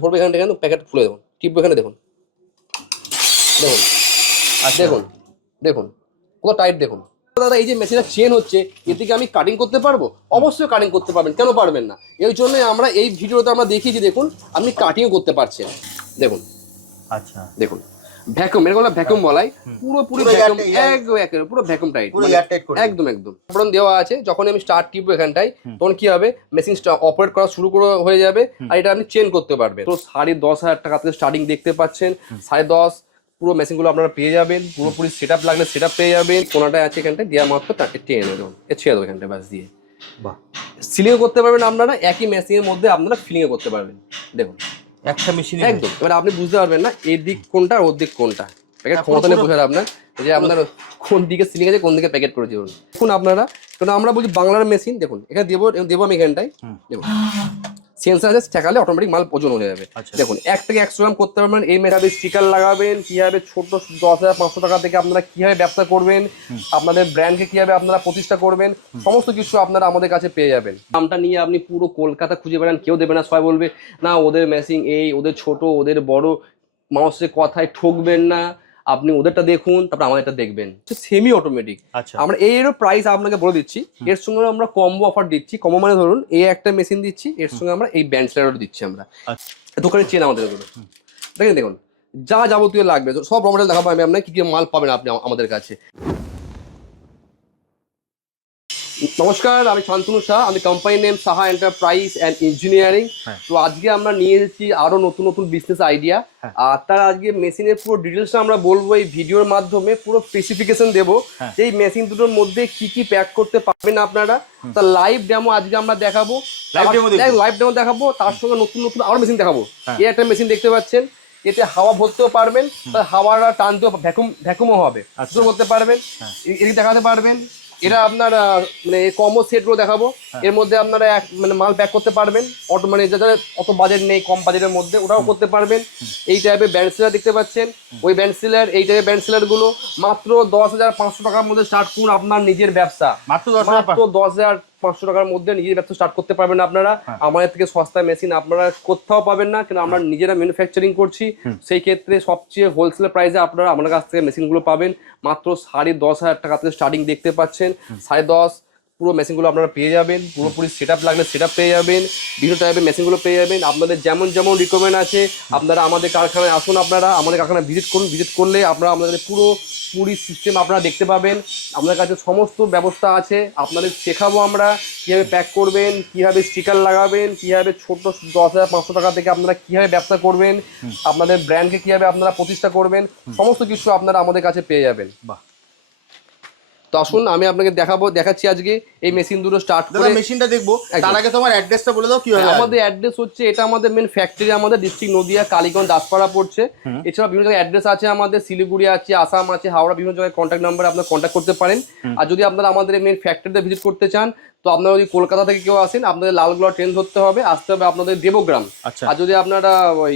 ভরবে এখানে দেখুন, প্যাকেট খুলে দেখুন, টিপবো এখানে দেখুন, দেখুন দেখুন দেখুন কত টাইট দেখুন। দাদা এই যে মেশিনটা চেন হচ্ছে, এর থেকে আমি কাটিং করতে পারবো? অবশ্যই কাটিং করতে পারবেন, কেন পারবেন না? এই জন্যই আমরা এই ভিডিওতে আমরা দেখিয়েছি, দেখুন আপনি কাটিংও করতে পারছেন। দেখুন, আচ্ছা দেখুন ভ্যাকুম, এর বলা ভ্যাকুম বলাই, পুরোপুরি ভ্যাকুম, একদম পুরো ভ্যাকুম টাইট, একদম একদম বটন দেওয়া আছে। যখন আমি স্টার্ট টিপবো এখানটায়, তখন কি হবে, মেশিন অপারেট করা শুরু করে হয়ে যাবে, আর এটা আপনি চেন করতে পারবেন। তো 10,500 টাকা থেকে স্টার্টিং দেখতে পাচ্ছেন, 10.5 পুরো মেশিনগুলো আপনারা পেয়ে যাবেন, পুরোপুরি সেট আপ লাগলে সেট আপ পেয়ে যাবেন। কোনাটায় আছে এখানটায় দেওয়া মাত্র তাকে টেনে দেবেন, ছেড়ে দেবো এখানটায় বাস দিয়ে। বাহ, সিলিংও করতে পারবেন আপনারা, একই মেশিনের মধ্যে আপনারা ফিলিংও করতে পারবেন। দেখুন একটা মেশিন একদম, এবার আপনি বুঝতে পারবেন না এর দিক কোনটা ওর দিক কোনটা, প্যাকেট ক্ষমতা নেই বোঝার আপনার যে আপনার কোন দিকে সিলিং আছে, কোন দিকে প্যাকেট করেছে। দেখুন আপনারা, কারণ আমরা বলছি বাংলার মেশিন, দেখুন এখানে দেবো আমি এখানটায়, দেখুন সেন্সার আছে, ঠেকালে অটোমেটিক মাল ওজন হয়ে যাবে। দেখুন 1 থেকে 100 গ্রাম করতে পারবেন। এই মেশিনে স্টিকার লাগাবেন, কিভাবে ছোট 10,500 টাকা থেকে আপনারা কিভাবে ব্যবসা করবেন, আপনাদের ব্র্যান্ডকে কিভাবে আপনারা প্রতিষ্ঠা করবেন, সমস্ত কিছু আপনারা আমাদের কাছে পেয়ে যাবেন। দামটা নিয়ে আপনি পুরো কলকাতা খুঁজে বেড়ান, কেউ দেবে না, সবাই বলবে না ওদের মেশিন এই, ওদের ছোট, ওদের বড়, মানুষের কথায় ঠকবেন না, আপনি ওদেরটা দেখুন, তারপর আমাদেরটা দেখবেন। সেমি অটোমেটিক, আমরা এরও প্রাইস আপনাকে বলে দিচ্ছি। এর সঙ্গে আমরা কম্বো অফার দিচ্ছি। কম্বো মানে ধরুন এই একটা মেশিন দিচ্ছি, এর সঙ্গে আমরা এই ব্যান্ড স্লাইডারও দিচ্ছি। আমরা দোকানে চেন আমাদের এগুলো দেখেন, দেখুন যা যাবতীয় লাগবে সব র ম্যাটেরিয়াল দেখাবো আমি আপনাকে, কি কি মাল পাবেন আপনি আমাদের কাছে। নমস্কার, আমি শান্তনু শাহ, আমি company name Saha enterprise and engineering. তো আজকে আমরা নিয়ে এসেছি আরো নতুন নতুন বিজনেস আইডিয়া, আর তার আজকে মেশিনের পুরো ডিটেলসটা আমরা বলবো এই ভিডিওর মাধ্যমে, পুরো স্পেসিফিকেশন দেবো যে এই মেশিন দুটোর মধ্যে কি কি প্যাক করতে পারবেন আপনারা। তার লাইভ ডেমো আজকে আমরা দেখাবো, লাইভ ডেমো দেখাবো, তার সঙ্গে নতুন নতুন আরো মেশিন দেখাবো। এই একটা মেশিন দেখতে পাচ্ছেন, এতে হাওয়া ভরতেও পারবেন, হাওয়াটা টানতেও, ভ্যাকুমও হবে, করতে পারবেন, এদিকে দেখাতে পারবেন। এটা আপনার মানে কম্বো সেটগুলো দেখাবো, এর মধ্যে আপনারা মানে মাল প্যাক করতে পারবেন, অটো মানে যাদের অত বাজেট নেই, কম বাজেটের মধ্যে ওটাও করতে পারবেন। এই টাইপের ব্যান্ড সিলার দেখতে পাচ্ছেন, ওই ব্যান্ড সিলার, এই টাইপের ব্যান্ড সিলার গুলো মাত্র 10,500 টাকার মধ্যে স্টার্ট করুন আপনার নিজের ব্যবসা। মাত্র 10,500 টাকার মধ্যে নিজের ব্যবসা স্টার্ট করতে পারবেন আপনারা। আমাদের থেকে সস্তা মেশিন আপনারা কোথাও পাবেন না, কিন্তু আমরা নিজেরা ম্যানুফ্যাকচারিং করছি। সেই ক্ষেত্রে সবচেয়ে হোলসেল প্রাইসে আপনারা আমাদের কাছ থেকে মেশিনগুলো পাবেন। মাত্র 10,500 টাকা থেকে স্টার্টিং দেখতে পাচ্ছেন, 10.5 পুরো মেশিনগুলো আপনারা পেয়ে যাবেন, পুরোপুরি সেট আপ লাগলে সেট আপ পেয়ে যাবেন, বিভিন্ন টাইপের মেশিনগুলো পেয়ে যাবেন। আপনাদের যেমন যেমন রিকোয়ারমেন্ট আছে আপনারা আমাদের কারখানায় আসুন, আপনারা আমাদের কারখানায় ভিজিট করুন, ভিজিট করলে আপনারা আমাদের পুরো সিস্টেম আপনারা দেখতে পাবেন। আপনার কাছে সমস্ত ব্যবস্থা আছে, আপনাদের শেখাবো আমরা কীভাবে প্যাক করবেন, কীভাবে স্টিকার লাগাবেন, কীভাবে ছোট 10,500 টাকা থেকে আপনারা কীভাবে ব্যবসা করবেন, আপনাদের ব্র্যান্ডকে কীভাবে আপনারা প্রতিষ্ঠা করবেন, সমস্ত কিছু আপনারা আমাদের কাছে পেয়ে যাবেন। বাহ, তো আসুন আমি আপনাকে দেখাচ্ছি আজকে এই মেশিন দুটো স্টার্ট করে মেশিনটা দেখবো। তার আগে তোমার অ্যাড্রেসটা বলে দাও। কি হবে আমাদের অ্যাড্রেস হচ্ছে, এটা আমাদের মেন ফ্যাক্টরি, আমাদের ডিস্ট্রিক্ট নদিয়া, কালীগঞ্জ, দাসপাড়া পড়ছে। এছাড়া বিভিন্ন জায়গায় অ্যাড্রেস আছে আমাদের, শিলিগুড়ি আছে, আসাম আছে, হাওড়া, বিভিন্ন জায়গায় কন্ট্যাক্ট নাম্বারে আপনারা কন্ট্যাক্ট করতে পারেন। আর যদি আপনারা আমাদের মেন ফ্যাক্টরিতে ভিজিট করতে চান, তো আপনারা যদি কলকাতা থেকে কেউ আসেন, আপনাদের লালগোলা ট্রেন ধরতে হবে, আসতে হবে আপনাদের দেবগ্রাম। আর যদি আপনারা ওই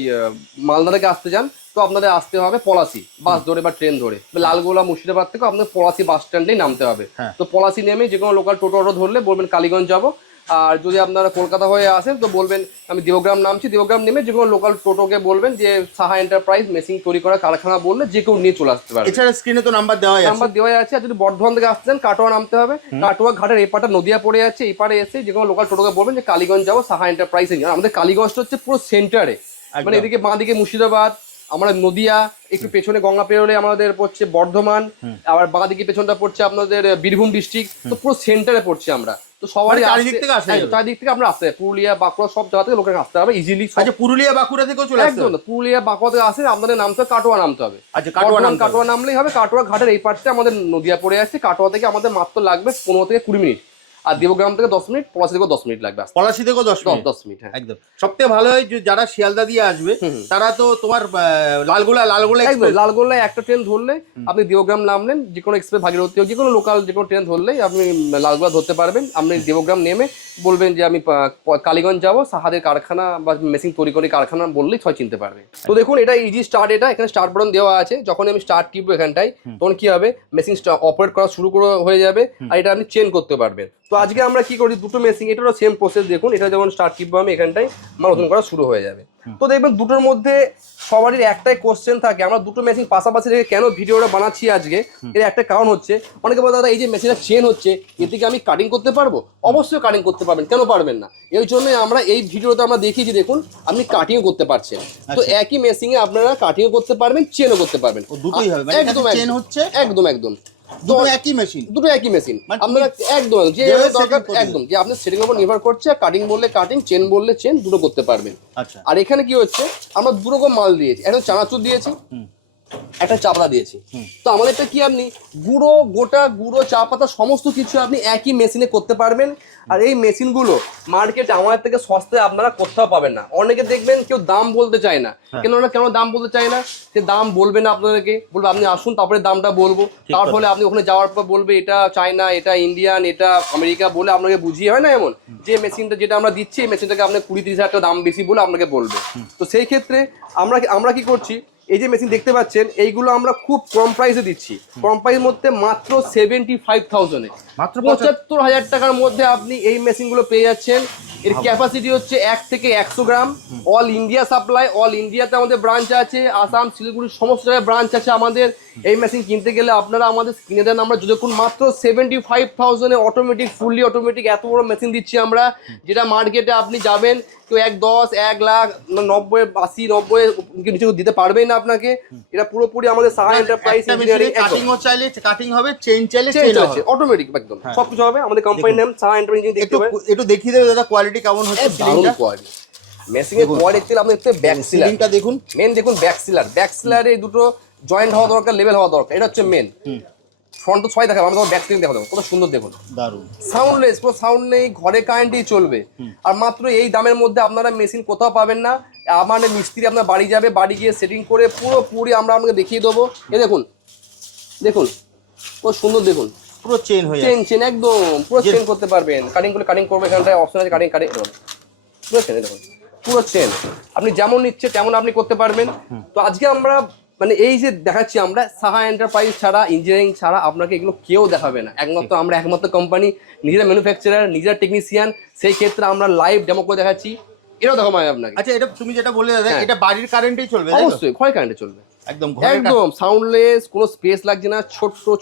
মালদা থেকে আসতে চান, তো আপনাদের আসতে হবে পলাশি, বাস ধরে বা ট্রেন ধরে। লালগোলা মুর্শিদাবাদ থেকে আপনাদের পলাশি বাস স্ট্যান্ডেই নামতে হবে। তো পলাশি নেমে যে কোনো লোকাল টোটো অটো ধরলে বলবেন কালীগঞ্জ যাবো। আর যদি আপনারা কলকাতা হয়ে আসেন, তো বলবেন আমি দেবগ্রাম নামছি, দেবগ্রাম নেমে যে কোনো লোকাল টোটোকে বলবেন যে সাহা এন্টারপ্রাইজ মেশিন তৈরি করা কারখানা, বললে যে কেউ নিয়ে চলে আসতে পারে। এছাড়া স্ক্রিনে তো নাম্বার দেওয়া আছে। আর যদি বর্ধমান থেকে আসতে চান, কাটোয়া নামতে হবে, কাটোয়া ঘাটের এপাটা নদিয়া পড়ে যাচ্ছে, এই পারে এসে যে কোনো লোকাল টোটোকে বলবেন যে কালীগঞ্জ যাবো, সাহা এন্টারপ্রাইজে। আমাদের কালীগঞ্জটা হচ্ছে পুরো সেন্টারে, মানে এদিকে বাঁ দিকে মুর্শিদাবাদ, আমরা নদিয়া, একটু পেছনে গঙ্গা পেরোলে আমাদের পড়ছে বর্ধমান, আবার বাঁ দিকে পেছনটা পড়ছে আপনাদের বীরভূম ডিস্ট্রিক্ট। তো পুরো সেন্টারে পড়ছে আমরা। তো সবারই চারিদিক থেকে আমরা আসতে, পুরুলিয়া, বাঁকুড়া, সব জায়গা থেকে লোকের আসতে হবে ইজিলি। আচ্ছা, পুরুলিয়া বাঁকুড়া থেকেও চলে আসতে হবে? পুরুলিয়া বাঁকুড়া থেকে আসে আপনাদের নামতে হবে কাটোয়া নামতে হবে। আচ্ছা, কাটোয়া নামলেই হবে। কাটোয়া ঘাটের এই পাশে আমাদের নদিয়া পড়ে আসছে। কাটোয়া থেকে আমাদের মাত্র লাগবে 15 থেকে 20 মিনিট, আর দেবগ্রাম থেকে 10 মিনিট, পলাশি থেকেও 10 মিনিট লাগবে। পলাশি থেকেও 10 মিনিট, হ্যাঁ একদম। সবথেকে ভালো হয় যারা শিয়ালদা দিয়ে আসবে, তারা তো তোমার লালগোলায় একটা ট্রেন ধরলে আপনি দেবগ্রাম নামলেন, যে কোনো এক্সপ্রেস, ভাগীরথী, যে কোনো লোকাল যে কোনো ট্রেন ধরলেই আপনি লালগোলা ধরতে পারবেন। আপনি দেবগ্রাম নেমে বলবেন যে আমি কালীগঞ্জ যাবো, সাহাদের কারখানা বা মেশিন তৈরি করে কারখানা, বললেই ছয় চিনতে পারবে। তো দেখুন এটা ইজি স্টার্ট, এটা এখানে স্টার্ট বাটন দেওয়া আছে। যখন আমি স্টার্ট টিপবো এখানটায়, তখন কি হবে, মেশিন অপারেট করা শুরু করে হয়ে যাবে, আর এটা আপনি চেন করতে পারবেন। তো আজকে আমরা কি করি, দুটো মেশিন, এটারও সেম প্রসেস দেখুন, এটা যেমন স্টার্ট টিপবো আমি এখানটাই, আমার নতুন করা শুরু হয়ে যাবে। তো দেখবেন দুটোর মধ্যে সবারই একটাই কোশ্চেন থাকে, আমরা দুটো মেশিন পাশাপাশি রেখে কেন ভিডিওটা বানাচ্ছি আজকে, এর একটা কারণ হচ্ছে অনেকে বলে দাদা এই যে মেশিনটা চেন হচ্ছে এর থেকে আমি কাটিং করতে পারবো? অবশ্যই কাটিং করতে পারবেন, কেন পারবেন না? এই জন্যই আমরা এই ভিডিওতে আমরা দেখিয়েছি, দেখুন আপনি কাটিংও করতে পারছেন। তো একই মেশিনে আপনারা কাটিংও করতে পারবেন, চেনও করতে পারবেন, দুটোই হবে, একদম চেন হচ্ছে একদম একদম দুটো একই মেশিন, দুটো একই মেশিন আপনারা একদম যে দরকার একদম, যে আপনার সেটিং উপর নির্ভর করছে, কাটিং বললে কাটিং, চেন বললে চেন, দুটো করতে পারবেন। আচ্ছা, আর এখানে কি হচ্ছে, আমরা দু রকম মাল দিয়েছি, একটা চানাচুর দিয়েছি, একটা চা পাতা দিয়েছি। তো আমাদেরটা কি, আপনি গুঁড়ো, গোটা গুঁড়ো, চা পাতা সমস্ত কিছু আপনি একই মেশিনে করতে পারবেন। আর এই মেশিনগুলো মার্কেটে আমাদের থেকে সস্তায় আপনারা কোথাও পাবেন না। অনেকে দেখবেন কেউ দাম বলতে চায় না, কেন দাম বলতে চায় না, সে দাম বলবে না আপনাদেরকে, বলবে আপনি আসুন তারপরে দামটা বলবো। তার ফলে আপনি ওখানে যাওয়ার পর বলবে এটা চায়না, এটা ইন্ডিয়ান, এটা আমেরিকা বলে আপনাকে বুঝিয়ে, হয় না এমন, যে মেশিনটা যেটা আমরা দিচ্ছি এই মেশিনটাকে আপনার 20-30 হাজার টাকা দাম বেশি বলে আপনাকে বলবে। তো সেই ক্ষেত্রে আমরা কি করছি, এই যে মেশিন দেখতে পাচ্ছেন এইগুলো আমরা খুব কম প্রাইসে দিচ্ছি, কম প্রাইস মধ্যে মাত্র 75,000 মাত্র 75,000 টাকার মধ্যে আপনি এই মেশিনগুলো পেয়ে যাচ্ছেন। এর ক্যাপাসিটি হচ্ছে 1 থেকে 100 গ্রাম, অল ইন্ডিয়া সাপ্লাই, অল ইন্ডিয়াতে আমাদের ব্রাঞ্চ আছে, আসাম, শিলিগুড়ি সমস্ত জায়গায় ব্রাঞ্চ আছে আমাদের। এই মেশিন কিনতে গেলে আপনারা আমাদের স্ক্রিনে দেন, আমরা যতক্ষণ মাত্র 75,000 অটোমেটিক, ফুললি অটোমেটিক এত বড় মেশিন দিচ্ছি আমরা, যেটা মার্কেটে আপনি যাবেন কেউ 1-10, 1 লাখ 90, 80, 90 নিচে দিতে পারবেই না আপনাকে। এটা পুরোপুরি আমাদের সাহা এন্টারপ্রাইজ ইঞ্জিনিয়ারিং, কাটিংও চাইলে কাটিং হবে, চেইন চাইলে চেঞ্জ চেইন হচ্ছে অটোমেটিক, একদম সবকিছু হবে। আমাদের কোম্পানির নাম সাহা এন্টারপ্রাইজ, দেখতে পাবেন। একটু দেখিয়ে দেবে দাদা কোয়ালিটি কেমন হচ্ছে, সিলিংটা কোয়ালিটি মেশিনের কোয়ালিটি আপনি দেখতে ব্যাক সিলার, সিলিংটা দেখুন, মেন দেখুন ব্যাক সিলারে দুটো জয়েন্ট হওয়া দরকার, লেভেল হওয়া দরকার, এটা হচ্ছে মেন। ফ্রন্ট তো ছয় দেখাবো, আমরা তোমার ব্যাক সিলিং দেখাবো, কত সুন্দর দেখুন, দারুণ সাউন্ডলেস, কোনো সাউন্ড নেই, ঘরে কারেন্টেই চলবে। আর মাত্র এই দামের মধ্যে আপনারা মেশিন কোথাও পাবেন না। আমার মিস্ত্রি আপনার বাড়ি যাবে, বাড়ি গিয়ে সেটিং করে পুরোপুরি আমরা আপনাকে দেখিয়ে দেবো। এ দেখুন, দেখুন কত সুন্দর, দেখুন পুরো চেইন হয়ে চেন একদম পুরো চেন করতে পারবেন, কাটিং করলে কাটিং করবে, এখানটায় অপশন আছে কাটিং পুরো চেন, দেখুন পুরো চেন, আপনি যেমন নিচ্ছে তেমন আপনি করতে পারবেন। তো আজকে আমরা মানে এই যে দেখাচ্ছি, আমরা সাহা এন্টারপ্রাইজ ছাড়া, ইঞ্জিনিয়ারিং ছাড়া আপনাকে এগুলো কেউ দেখাবে না। আমরা একমাত্র কোম্পানি, নিজেরা ম্যানুফ্যাকচারার, নিজেরা টেকনিশিয়ান, সেই ক্ষেত্রে আমরা লাইভ ডেমো করে দেখাচ্ছি। এটাও দেখাবো আমি আপনাকে। আচ্ছা, এটা তুমি যেটা বলে দাদা, এটা বাড়ির কারেন্টেই চলবে? অবশ্যই ঘরে কারেন্টে চলবে, একদম সাউন্ডলেস, কোনো স্পেস লাগছে না,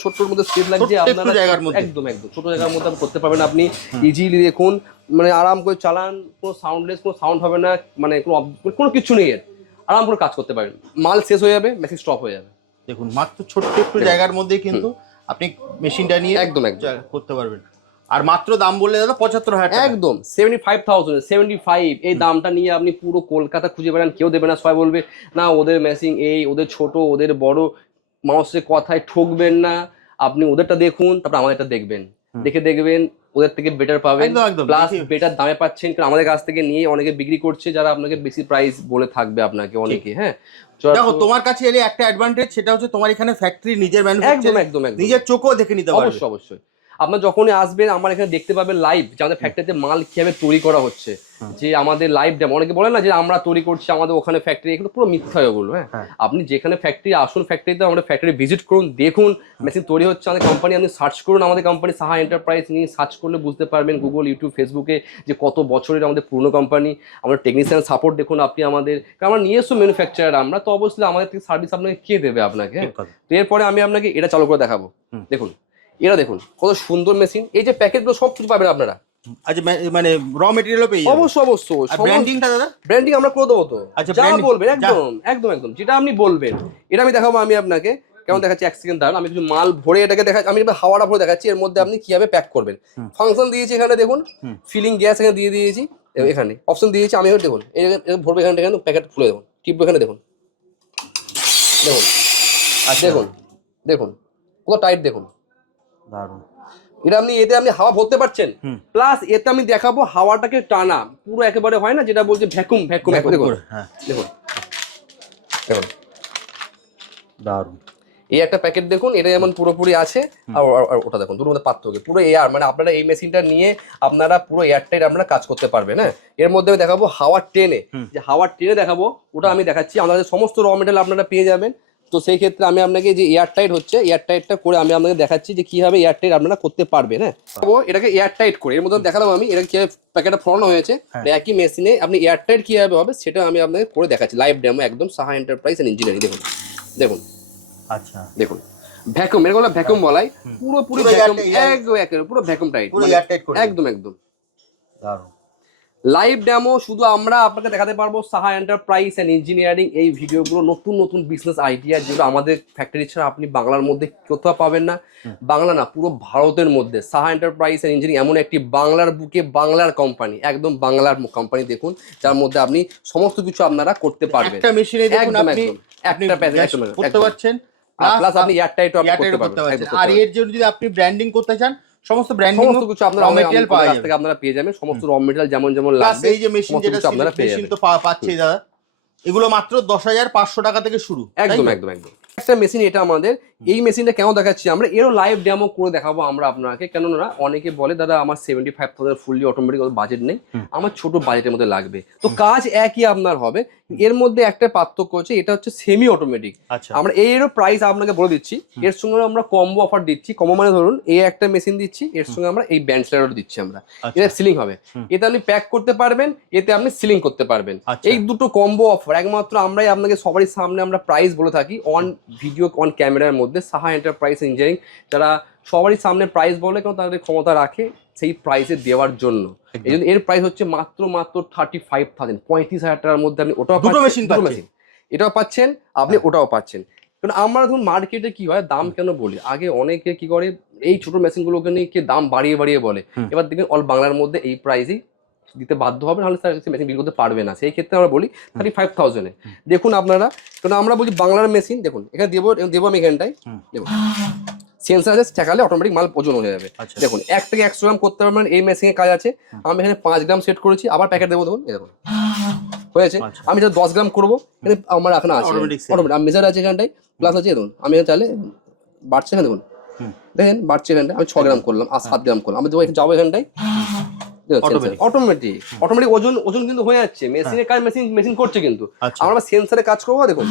ছোট্টর মধ্যে স্পেস লাগছে আপনার জায়গার মধ্যে, একদম ছোট জায়গার মধ্যে আপনি করতে পারবেন। আপনি ইজিলি দেখুন, মানে আরাম করে চালান, কোনো সাউন্ডলেস, কোনো সাউন্ড হবে না, মানে কোনো কিছু নেই, এর আরাম করে কাজ করতে পারেন। মাল শেষ হয়ে যাবে, মেশিন স্টপ হয়ে যাবে। দেখুন মাত্র ছোট্ট একটু জায়গার মধ্যে কিন্তু আপনি মেশিনটা নিয়ে একদম করতে পারবেন। আর মাত্র দাম বললে দাদা 75,000 একদম 75,000 এই দামটা নিয়ে আপনি পুরো কলকাতা খুঁজে বেড়ান, কেউ দেবে না। সবাই বলবে না ওদের মেশিন এই, ওদের ছোট, ওদের বড়, মানুষের কথায় ঠকবেন না। আপনি ওদেরটা দেখুন, তারপর আমাদেরটা দেখবেন, দেখবেন ওদের থেকে বেটার পাবেন, প্লাস বেটার দামে পাচ্ছেন। কারণ আমাদের কাছ থেকে নিয়ে অনেকে বিক্রি করছে, যারা আপনাকে বেশি প্রাইস বলে থাকবে আপনাকে অনেকে। হ্যাঁ, দেখো তোমার কাছে এলে একটা অ্যাডভান্টেজ, সেটা হচ্ছে তোমার এখানে ফ্যাক্টরি, নিজের ম্যানুফ্যাকচারিং, একদম নিজের চোখেও দেখে নিতে পারবে। অবশ্যই আপনার যখনই আসবেন আমার এখানে দেখতে পাবেন লাইভ, যে আমাদের ফ্যাক্টরিতে মাল কিভাবে তৈরি করা হচ্ছে, যে আমাদের লাইভ ডেমো। অনেকে বলে না যে আমরা তৈরি করছি আমাদের ওখানে ফ্যাক্টরি, এগুলো পুরো মিথ্যা ওগুলো। হ্যাঁ, আপনি যেখানে ফ্যাক্টরি আসুন, ফ্যাক্টরিতে আমাদের ফ্যাক্টরি ভিজিট করুন, দেখুন মেশিন তৈরি হচ্ছে আমাদের কোম্পানি। আপনি সার্চ করুন আমাদের কোম্পানি সাহা এন্টারপ্রাইজ নিয়ে, সার্চ করলে বুঝতে পারবেন গুগল, ইউটিউব, ফেসবুকে, যে কত বছরের আমাদের পুরনো কোম্পানি। আমাদের টেকনিশিয়ান সাপোর্ট দেখুন আপনি আমাদের, কারণ আমরা নিয়ে এসো ম্যানুফ্যাকচারার, আমরা তো অবশ্যই আমাদের থেকে সার্ভিস আপনাকে কে দেবে আপনাকে। তো এরপরে আমি আপনাকে এটা চালু করে দেখাবো। দেখুন এটা দেখুন কত সুন্দর মেশিন, এই যে প্যাকেটগুলো সব কিছু পাবেন আপনারা। আচ্ছা, মানে র মেটেরিয়ালও পেয়ে যাবেন? অবশ্যই। আর ব্র্যান্ডিংটা দাদা? ব্র্যান্ডিং আমরা করে দেবো, তো আচ্ছা, যা বলবেন একদম যেটা আপনি বলবেন এটা আমি দেখাবো। আমি আপনাকে কেমন দেখাচ্ছি, এক সেকেন্ড দাঁড়ান, আমি কিছু মাল ভরে এটাকে দেখাচ্ছি, আমি হাওয়াটা ভরে দেখাচ্ছি, এর মধ্যে আপনি কিভাবে প্যাক করবেন। ফাংশন দিয়েছি এখানে দেখুন, ফিলিং গ্যাস এখানে দিয়ে দিয়েছি, এখানে অপশন দিয়েছি আমি, দেখুন এই ভরবে এখানে, এখানে প্যাকেট খুলে দেখুন, টিপবো এখানে, দেখুন দেখুন কত টাইট, দেখুন দারুণ। এটা আপনি এতে আপনি হাওয়া ভরতে পারছেন, প্লাস এতে আমি দেখাবো হাওয়াটাকে টানা, পুরো একেবারে হয় না যেটা বলছে ভ্যাকুম, দেখুন দারুণ। এই একটা প্যাকেট দেখুন, এটা যেমন পুরোপুরি আছে, আর ওটা দেখুন দুটোর মধ্যে পার্থক্য, পুরো এয়ার, মানে আপনারা এই মেশিনটা নিয়ে আপনারা পুরো এয়ারটাইট আপনারা কাজ করতে পারবেন। হ্যাঁ, এর মধ্যে আমি দেখাবো হাওয়ার ট্রেনে, যে হাওয়ার ট্রেনে দেখাবো, ওটা আমি দেখাচ্ছি। আমাদের সমস্ত র মেটেরিয়াল আপনারা পেয়ে যাবেন, তো সেই ক্ষেত্রে আমি আপনাকে যে এয়ার টাইট হচ্ছে এয়ার টাইটটা করে আমি আপনাকে দেখাচ্ছি যে কীভাবে এয়ার টাইট আপনারা করতে পারবেন। হ্যাঁ, এটাকে এয়ার টাইট করে এর মধ্যে দেখালাম আমি এটা কীভাবে প্যাকেটটা ফোড়ানো হয়েছে। একই মেশিনে আপনি এয়ার টাইট কীভাবে হবে সেটা আমি আপনাকে করে দেখাচ্ছি লাইভ ডেমো একদম সাহা এন্টারপ্রাইজ অ্যান্ড ইঞ্জিনিয়ারিং। দেখুন দেখুন আচ্ছা, দেখুন ভ্যাকুম, এর বলা ভ্যাকুম বলাই, পুরোপুরি ভ্যাকুম, একদম পুরো ভ্যাকুম টাইট, একদম একদম দারুণ। লাইভ ডেমো শুধু আমরা আপনাকে দেখাতে পারবো সাহা এন্টারপ্রাইজ অ্যান্ড ইঞ্জিনিয়ারিং। এই ভিডিওগুলো নতুন নতুন বিজনেস আইডিয়া যেগুলো আমাদের ফ্যাক্টরি ছাড়া আপনি বাংলার মধ্যে কোথাও পাবেন না। বাংলা না, পুরো ভারতের মধ্যে সাহা এন্টারপ্রাইজ অ্যান্ড ইঞ্জিনিয়ারিং এমন একটি বাংলার বুকে বাংলার কোম্পানি, একদম বাংলার কোম্পানি দেখুন, যার মধ্যে আপনি সমস্ত কিছু আপনারা করতে পারবেন। একটা মেশিনে দেখুন আপনি একটা প্যাকেজ করতে পারছেন, প্লাস আপনি এয়ার টাইটও আপনি করতে পারবেন। আর এর জন্য যদি আপনি ব্র্যান্ডিং করতে চান সমস্ত ব্র্যান্ডিং সমস্ত কিছু আপনারা র মেটেরিয়াল পাওয়া যাবে, থেকে আপনারা পেয়ে যাবেন সমস্ত র মেটেরিয়াল যেমন যেমন প্লাস লাগবে। এই যে মেশিন যেটা আপনারা পেয়ে মেশিন যাবেন, তো পাচ্ছেই দাদা, এগুলো মাত্র 10,500 টাকা থেকে শুরু। একদম একদম একদম একটা মেশিন এটা আমাদের। এই মেশিনটা কেন দেখাচ্ছি আমরা, এরও লাইভ ডেমো করে দেখাবো আমরা আপনাকে। কেননা অনেকে বলে দাদা আমার 75,000 ফুললি অটোমেটিক বাজেট নেই, আমার ছোট বাজেটের মধ্যে লাগবে। তো কাজ একই আপনার হবে, এর মধ্যে একটা পার্থক্য হচ্ছে এটা হচ্ছে সেমি অটোমেটিক। আমরা এরও প্রাইস আপনাকে বলে দিচ্ছি, এর সঙ্গে আমরা কম্বো অফার দিচ্ছি। কম্বো মানে ধরুন এই একটা মেশিন দিচ্ছি, এর সঙ্গে আমরা এই ব্যান্ড স্লাইডারও দিচ্ছি আমরা। এটা সিলিং হবে, এতে আপনি প্যাক করতে পারবেন, এতে আপনি সিলিং করতে পারবেন। এই দুটো কম্বো অফার একমাত্র আমরাই আপনাকে সবারই সামনে আমরা প্রাইস বলে থাকি অন ভিডিও অন ক্যামেরার মধ্যে। সাহা এন্টারপ্রাইজ ইঞ্জিনিয়ারিং যারা সবারই সামনে প্রাইস বলে, কারণ তাদের ক্ষমতা রাখে সেই প্রাইসে দেওয়ার জন্য। এই জন্য এর প্রাইস হচ্ছে মাত্র 35,000, 35,000 টাকার মধ্যে আপনি ওটাও মেশিন এটাও পাচ্ছেন, আপনি ওটাও পাচ্ছেন। কারণ আমরা ধরুন মার্কেটে কি হয় দাম কেন বলি, আগে অনেকে কি করে এই ছোট মেশিনগুলোকে নিয়ে কি দাম বাড়িয়ে বাড়িয়ে বলে। এবার দেখবেন অল বাংলার মধ্যে এই প্রাইসেই দিতে বাধ্য হবে, নাহলে তার মেশিন বিক্রি করতে পারবে না। সেই ক্ষেত্রে আমরা বলি 35,000-এ দেখুন আপনারা। কারণ আমরা বলছি বাংলার মেশিন দেখুন, এখানে দেবো আমি এখানটায় দেখুন সেন্সার আছে, ঠেকালে অটোমেটিক মাল ওজন হয়ে যাবে। দেখুন 1 থেকে 100 গ্রাম করতে পারবেন, এই মেশিনের কাজ আছে। আমি এখানে 5 গ্রাম সেট করেছি, আবার প্যাকেট দেবো দেখুন, দেখুন হয়েছে। আমি যেটা 10 গ্রাম করবো আমার এখানে আছে অটোমেটিক, আমি মেজার আছে এখানটায়, প্লাস আছে দেখুন। আমি চাইলে বাড়ছে এখানে দেখুন, দেখেন বাড়ছে এখানটায়। আমি 6 গ্রাম করলাম আর 7 গ্রাম করলাম, আমি দেবো যাবো এখানটায়, অটোমেটিক ওজন কিন্তু হয়ে যাচ্ছে। মেশিনের কাজ মেশিন করছে, কিন্তু আমরা সেন্সারে কাজ করবো দেখুন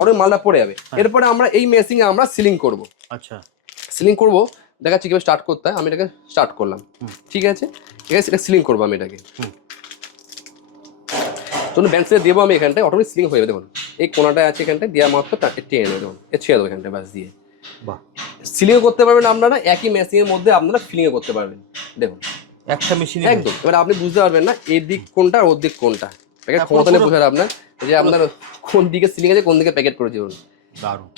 অনেক মালটা পড়ে যাবে। এরপরে আমরা এই মেশিনে আমরা সিলিং করবো। আচ্ছা, সিলিং করবো দেখাচ্ছি কিভাবে স্টার্ট করতে হয়। আমি এটাকে স্টার্ট করলাম, ঠিক আছে, ঠিক আছে, এটা সিলিং করবো আমি এটাকে। চলুন ব্যান্ডসে দেবো আমি এখানটায়, অটোমেটিক সিলিং হয়ে যাবে। দেখুন এই কোনাটায় আছে, এখানটায় দেওয়া মাত্র টেনে নেবে, দেখুন এ ছেড়ে দেবো এখানটায়, ব্যাস দিয়ে সিলিং করতে পারবেন আপনারা। একই মেশিনের মধ্যে আপনারা ফিলিংও করতে পারবেন। দেখুন একটা মেশিন একদম, এবার আপনি বুঝতে পারবেন না এই দিক কোনটা ওর দিক কোনটা, প্যাকেট ক্ষমতা নেই বোঝার আপনার যে আপনার কোন দিকে সিলিং আছে কোন দিকে প্যাকেট করেছে। দারুণ,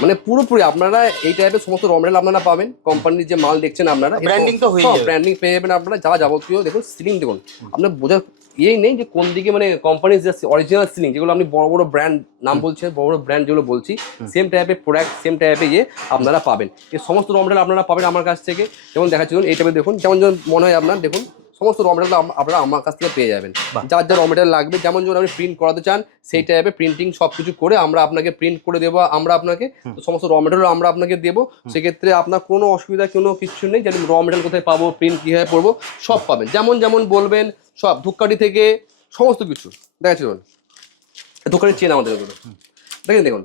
মানে পুরোপুরি আপনারা এই টাইপের সমস্ত র মেটেরিয়াল আপনারা পাবেন। কোম্পানির যে মাল দেখছেন আপনারা ব্র্যান্ডিং তো হয়ে যাবে, ব্র্যান্ডিং পেয়ে যাবেন আপনারা। যা যাবতীয় দেখুন সিলিং দেখুন, আপনার বোঝার ইয়েই নেই যে কোন দিকে, মানে কোম্পানির যে অরিজিনাল সিলিং যেগুলো আপনি বড় বড় ব্র্যান্ড নাম বলছেন, বড় বড় ব্র্যান্ড যেগুলো বলছি, সেম টাইপের প্রোডাক্ট সেম টাইপের ইয়ে আপনারা পাবেন। এই সমস্ত র মেটেরিয়াল আপনারা পাবেন আমার কাছ থেকে। যেমন দেখাচ্ছি দেখুন এই টাইপের দেখুন, যেমন যেমন মনে হয় আপনার দেখুন সমস্ত র মেটেরিয়াল আপনারা আমার কাছ থেকে পেয়ে যাবেন। যার যা র মেটেরিয়াল লাগবে, যেমন যেমন আপনি প্রিন্ট করাতে চান সেই টাইপের প্রিন্টিং সব কিছু করে আমরা আপনাকে প্রিন্ট করে দেবো। আমরা আপনাকে সমস্ত র মেটেরিয়াল আমরা আপনাকে দেবো। সেক্ষেত্রে আপনার কোনো অসুবিধা কোনো কিছু নেই, যেমন র মেটেরিয়াল কোথায় পাবো, প্রিন্ট কীভাবে করবো সব পাবেন। যেমন যেমন বলবেন সব, ধূপকাঠি থেকে সমস্ত কিছু দেখাচ্ছি দেখুন, ধূপকাঠির চেন আমাদের এগুলো দেখেন, দেখুন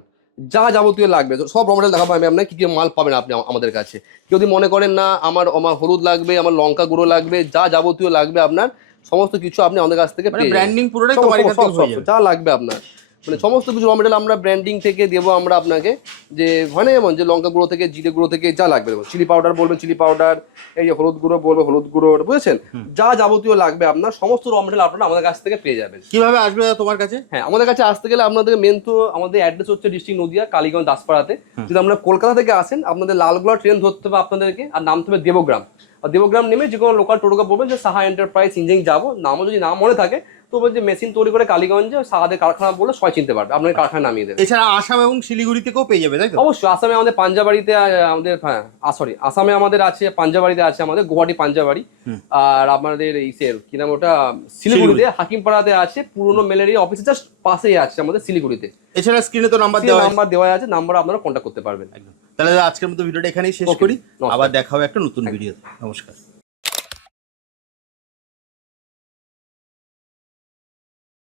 যা যাবতীয় লাগবে সব র মেটেরিয়াল দেখাবো আমি আপনাকে, কী কী মাল পাবেন আপনি আমাদের কাছে। কেউ যদি মনে করেন না আমার হলুদ লাগবে, আমার লঙ্কা গুঁড়ো লাগবে, যা যাবতীয় লাগবে আপনার সমস্ত কিছু আপনি আমাদের কাছ থেকে ব্র্যান্ডিং পুরোটাই যা লাগবে আপনার, মানে সমস্ত কিছু র মেটেরিয়াল আমরা ব্র্যান্ডিং থেকে দেবো আমরা আপনাকে। যে হয় না যেমন যে লঙ্কা গুঁড়ো থেকে, জিরে গুঁড়ো থেকে যা লাগবে, দেখুন চিলি পাউডার বলবেন চিলি পাউডার, এই যে হলুদ গুঁড়ো বলবো হলুদ গুঁড়ো, বুঝেছেন, যা যাবতীয় লাগবে আপনার সমস্ত র মেটেরিয়াল আপনারা আমাদের কাছ থেকে পেয়ে যাবেন। কিভাবে আসবে তোমার কাছে? হ্যাঁ, আমাদের কাছে আসতে গেলে আপনাদের মেন তো আমাদের অ্যাড্রেস হচ্ছে ডিস্ট্রিক্ট নদিয়া, কালীগঞ্জ, দাসপাড়াতে। যদি আপনারা কলকাতা থেকে আসেন আপনাদের লালগোলা ট্রেন ধরতে হবে আপনাদেরকে, আর নামতে হবে দেবগ্রাম। আর দেবগ্রাম নেমে যে কোনো লোকাল টোটোকে বলবেন যে সাহা এন্টারপ্রাইজ ইঞ্জিনিয়ারিং যাবো, নামও যদি নাম মনে থাকে তো বলছে মেশিন তৈরি করে কালীগঞ্জে সাহাদের কারখানা বলে সবাই চিনতে পারবে, আপনার কারখানা নামিয়ে দেবে। এছাড়া আসাম এবং শিলিগুড়ি থেকেও পেয়ে যাবে, তাই তো? অবশ্যই, আসামে আমাদের পাঞ্জাবাড়িতে আমাদের, হ্যাঁ সরি আসামে আমাদের আছে, পাঞ্জাবাড়িতে আছে আমাদের, গুয়াহাটি পাঞ্জাবাড়ি। আর আমাদের ইসের কি নাম ওটা, শিলিগুড়িতে হাকিমপাড়াতে আছে, পুরনো ম্যালেরিয়া অফিসের জাস্ট পাশেই আছে আমাদের শিলিগুড়িতে। এছাড়া স্ক্রিনে তো নাম্বার দেওয়া আছে, নাম্বার আপনারা কন্ট্যাক্ট করতে পারবেন। তাহলে আজকের মতো ভিডিওটা এখানেই শেষ করি, আবার দেখা হবে একটা নতুন ভিডিও। নমস্কার।